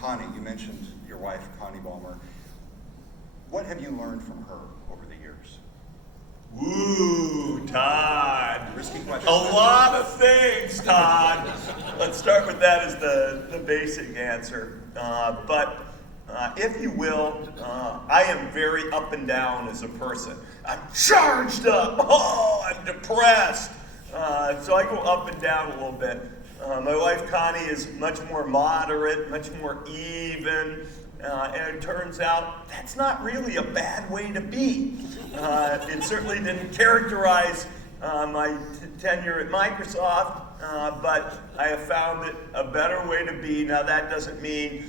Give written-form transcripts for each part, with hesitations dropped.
Connie, you mentioned your wife, Connie Ballmer. What have you learned from her over the years? Ooh, Todd. Risky question. A lot of things, Todd. Let's start with that as the basic answer. But if you will, I am very up and down as a person. I'm charged up. Oh, I'm depressed. So I go up and down a little bit. My wife Connie is much more moderate, much more even. And it turns out that's not really a bad way to be. It certainly didn't characterize my tenure at Microsoft, but I have found it a better way to be. Now that doesn't mean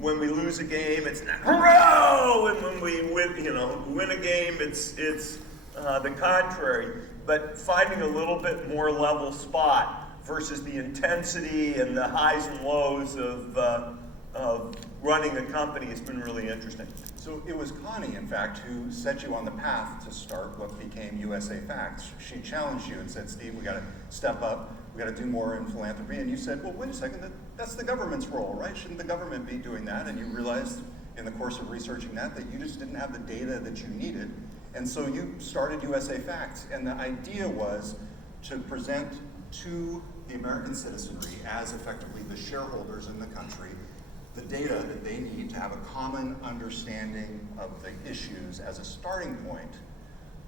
when we lose a game, it's not hurrah, and when we win a game, it's the contrary. But finding a little bit more level spot versus the intensity and the highs and lows of running a company has been really interesting. So it was Connie, in fact, who set you on the path to start what became USA Facts. She challenged you and said, Steve, we got to step up, we got to do more in philanthropy. And you said, well, wait a second, that's the government's role, right? Shouldn't the government be doing that? And you realized in the course of researching that you just didn't have the data that you needed. And so you started USA Facts. And the idea was to present to the American citizenry as effectively the shareholders in the country the data that they need to have a common understanding of the issues as a starting point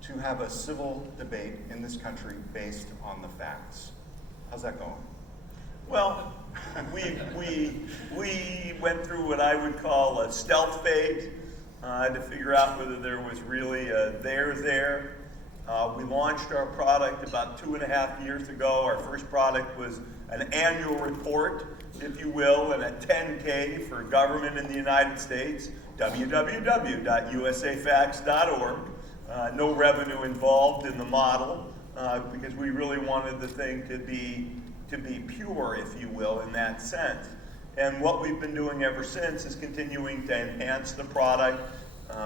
to have a civil debate in this country based on the facts. How's that going? Well, we went through what I would call a stealth phase to figure out whether there was really a there. We launched our product about 2.5 years ago. Our first product was an annual report, if you will, and a 10K for government in the United States, www.usafacts.org. No revenue involved in the model because we really wanted the thing to be pure, if you will, in that sense. And what we've been doing ever since is continuing to enhance the product.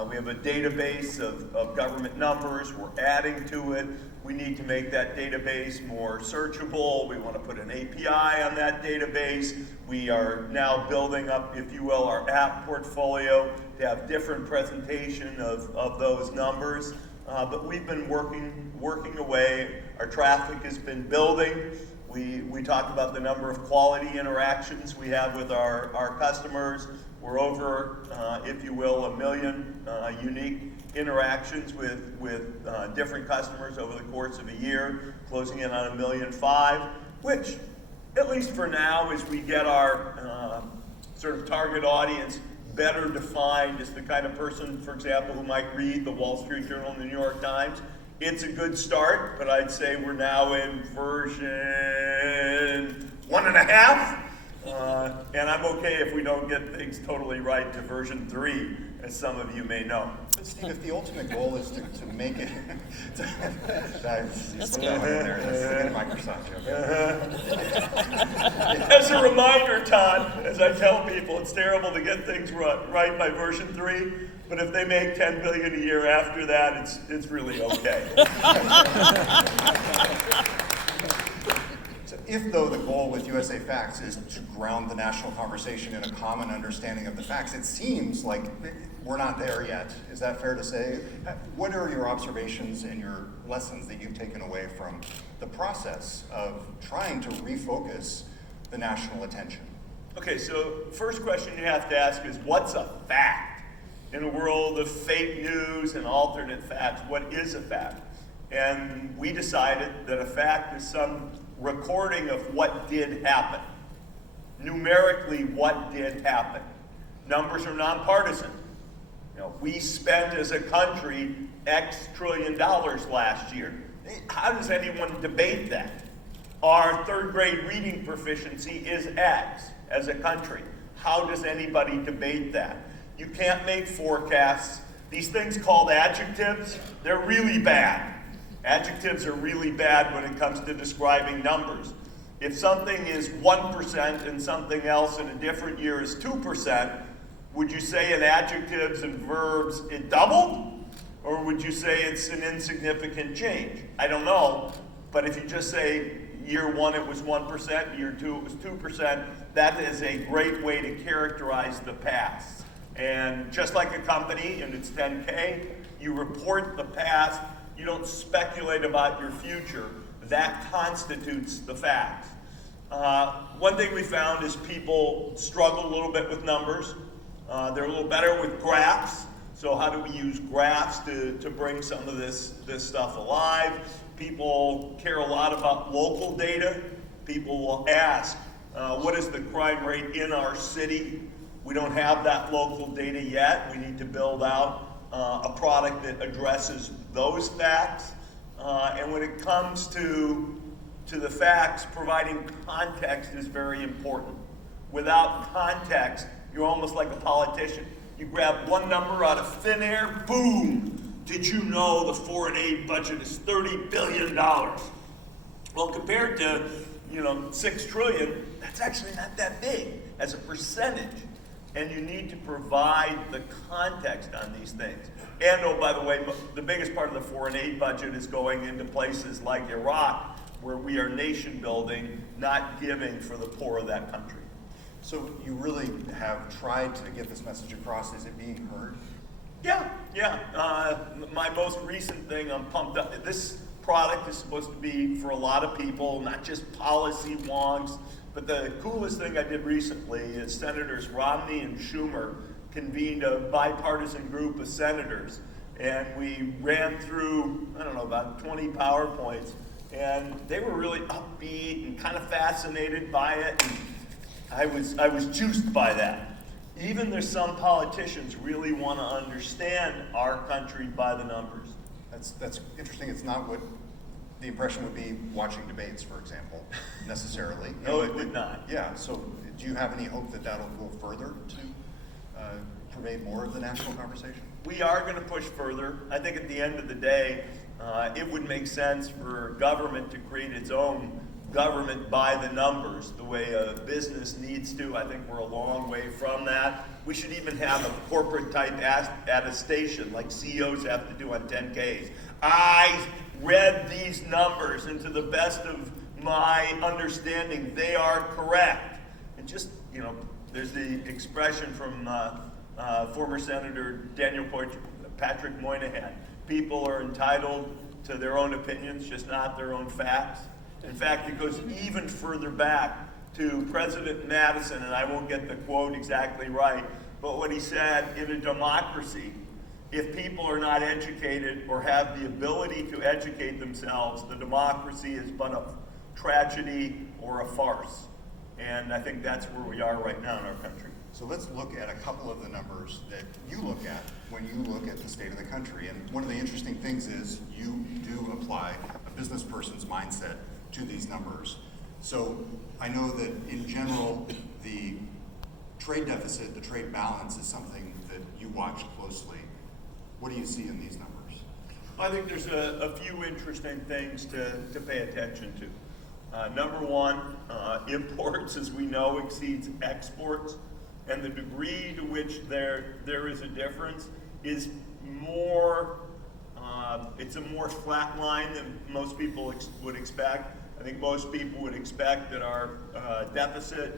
We have a database of government numbers. We're adding to it. We need to make that database more searchable. We want to put an API on that database. We are now building up, if you will, our app portfolio to have different presentation of those numbers. But we've been working away. Our traffic has been building. We talked about the number of quality interactions we have with our customers. We're over, if you will, 1 million unique interactions with different customers over the course of a year, closing in on 1.5 million, which, at least for now, as we get our sort of target audience better defined as the kind of person, for example, who might read the Wall Street Journal and the New York Times. It's a good start, but I'd say we're now in version 1.5. And I'm okay if we don't get things totally right to version 3, as some of you may know. But Steve, if the ultimate goal is to make it, Let's go. That's a Microsoft joke. As a reminder, Todd, as I tell people, it's terrible to get things right by version 3, but if they make $10 billion a year after that, it's really okay. If, though, the goal with USA Facts is to ground the national conversation in a common understanding of the facts, it seems like we're not there yet. Is that fair to say? What are your observations and your lessons that you've taken away from the process of trying to refocus the national attention? Okay, so first question you have to ask is, what's a fact? In a world of fake news and alternate facts, what is a fact? And we decided that a fact is some recording of what did happen. Numerically, what did happen. Numbers are nonpartisan. We spent as a country X trillion dollars last year. How does anyone debate that? Our third grade reading proficiency is X as a country. How does anybody debate that? You can't make forecasts. These things called adjectives, they're really bad. Adjectives are really bad when it comes to describing numbers. If something is 1% and something else in a different year is 2%, would you say in adjectives and verbs it doubled? Or would you say it's an insignificant change? I don't know. But if you just say, Year one it was 1%, year two it was 2%. That is a great way to characterize the past. And just like a company in its 10K, you report the past, you don't speculate about your future. That constitutes the facts. One thing we found is people struggle a little bit with numbers. They're a little better with graphs. So how do we use graphs to bring some of this stuff alive? People care a lot about local data. People will ask, what is the crime rate in our city? We don't have that local data yet. We need to build out a product that addresses those facts. And when it comes to the facts, providing context is very important. Without context, you're almost like a politician. You grab one number out of thin air, boom! Did you know the foreign aid budget is $30 billion? Well, compared to, $6 trillion, that's actually not that big as a percentage. And you need to provide the context on these things. And oh, by the way, the biggest part of the foreign aid budget is going into places like Iraq, where we are nation building, not giving for the poor of that country. So you really have tried to get this message across. Is it being heard? Yeah. My most recent thing, I'm pumped up. This product is supposed to be for a lot of people, not just policy wonks. But the coolest thing I did recently is Senators Romney and Schumer convened a bipartisan group of senators. And we ran through, about 20 PowerPoints. And they were really upbeat and kind of fascinated by it. And I was juiced by that. Even there's some politicians really want to understand our country by the numbers. That's interesting. It's not what the impression would be watching debates, for example, necessarily. No, it would not. Yeah, so do you have any hope that that'll go further to pervade more of the national conversation? We are going to push further. I think at the end of the day, it would make sense for government to create its own government by the numbers, the way a business needs to. I think we're a long way from that. We should even have a corporate type attestation like CEOs have to do on 10Ks. I read these numbers, and to the best of my understanding, they are correct. And just, there's the expression from former Senator Patrick Moynihan. People are entitled to their own opinions, just not their own facts. In fact, it goes even further back to President Madison, and I won't get the quote exactly right, but what he said, in a democracy, if people are not educated or have the ability to educate themselves, the democracy is but a tragedy or a farce. And I think that's where we are right now in our country. So let's look at a couple of the numbers that you look at when you look at the state of the country. And one of the interesting things is you do apply a business person's mindset to these numbers. So I know that in general, the trade deficit, the trade balance is something that you watch closely. What do you see in these numbers? I think there's a few interesting things to pay attention to. Number one, imports, as we know, exceeds exports, and the degree to which there is a difference is more, it's a more flat line than most people would expect. I think most people would expect that our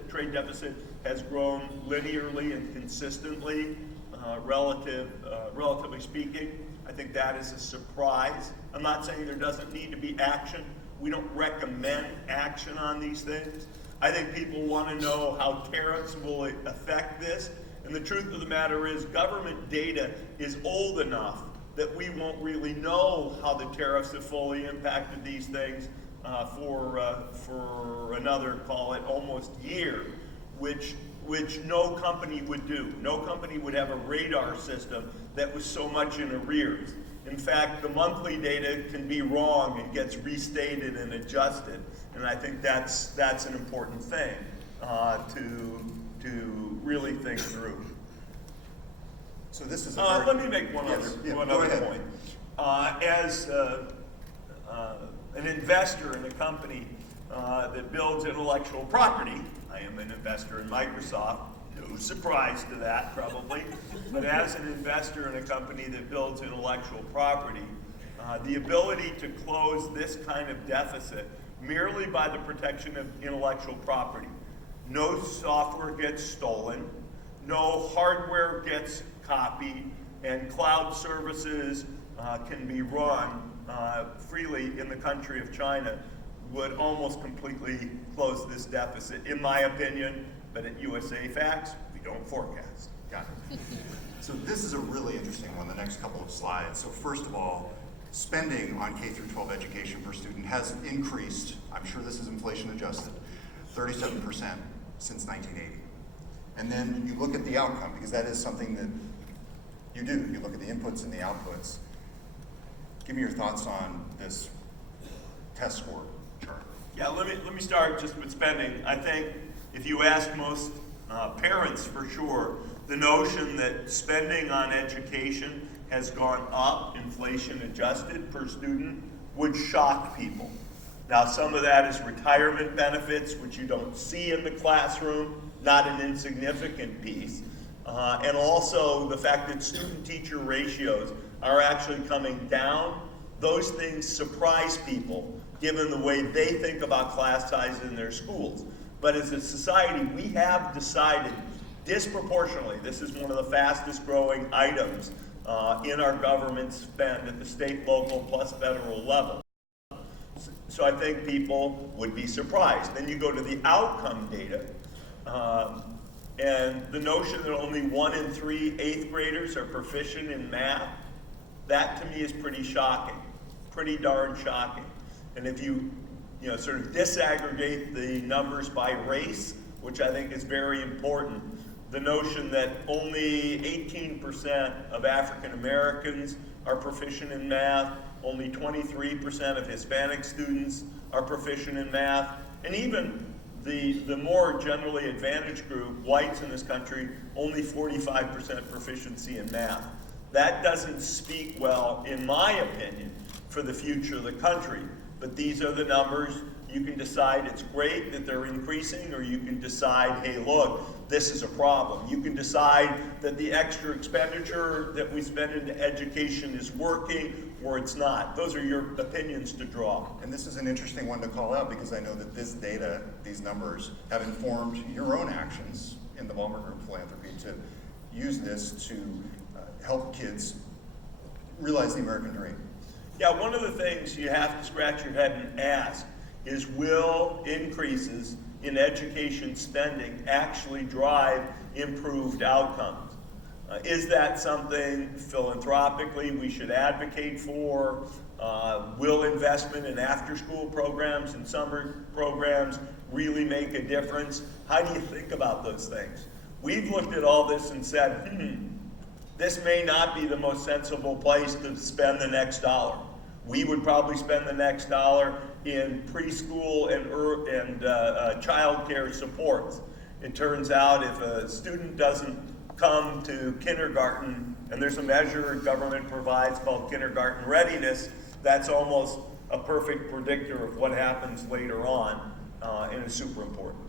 trade deficit has grown linearly and consistently, relatively speaking. I think that is a surprise. I'm not saying there doesn't need to be action. We don't recommend action on these things. I think people want to know how tariffs will affect this. And the truth of the matter is government data is old enough that we won't really know how the tariffs have fully impacted these things for another, call it, almost year, which no company would do. No company would have a radar system that was so much in arrears. In fact, the monthly data can be wrong and gets restated and adjusted, and I think that's an important thing to really think through. So this is let me make one other point. As an investor in a company that builds intellectual property, I am an investor in Microsoft. No surprise to that, probably. But as an investor in a company that builds intellectual property, the ability to close this kind of deficit merely by the protection of intellectual property. No software gets stolen, no hardware gets copied, and cloud services can be run freely in the country of China, would almost completely close this deficit, in my opinion. But at USA Facts, we don't forecast. Got it. So this is a really interesting one, the next couple of slides. So first of all, spending on K through 12 education per student has increased, I'm sure this is inflation adjusted, 37% since 1980. And then you look at the outcome, because that is something that you do. You look at the inputs and the outputs. Give me your thoughts on this test score chart. Yeah, let me start just with spending. I think if you ask most parents, for sure, the notion that spending on education has gone up, inflation adjusted per student, would shock people. Now, some of that is retirement benefits, which you don't see in the classroom, not an insignificant piece. And also the fact that student-teacher ratios are actually coming down. Those things surprise people, given the way they think about class size in their schools. But as a society, we have decided disproportionately, this is one of the fastest growing items in our government spend at the state, local, plus federal level. So I think people would be surprised. Then you go to the outcome data, and the notion that only 1 in 3 8th graders are proficient in math, that to me is pretty shocking, pretty darn shocking. And if you sort of disaggregate the numbers by race, which I think is very important, the notion that only 18% of African Americans are proficient in math, only 23% of Hispanic students are proficient in math, and even the more generally advantaged group, whites in this country, only 45% proficiency in math. That doesn't speak well, in my opinion, for the future of the country. But these are the numbers. You can decide it's great that they're increasing, or you can decide, hey, look, this is a problem. You can decide that the extra expenditure that we spend into education is working, or it's not. Those are your opinions to draw. And this is an interesting one to call out, because I know that this data, these numbers, have informed your own actions in the Ballmer Group Philanthropy to use this to help kids realize the American dream. Yeah, one of the things you have to scratch your head and ask is, will increases in education spending actually drive improved outcomes? Is that something philanthropically we should advocate for? Will investment in after-school programs and summer programs really make a difference? How do you think about those things? We've looked at all this and said, this may not be the most sensible place to spend the next dollar. We would probably spend the next dollar in preschool and child care supports. It turns out if a student doesn't come to kindergarten, and there's a measure government provides called kindergarten readiness, that's almost a perfect predictor of what happens later on, and is super important.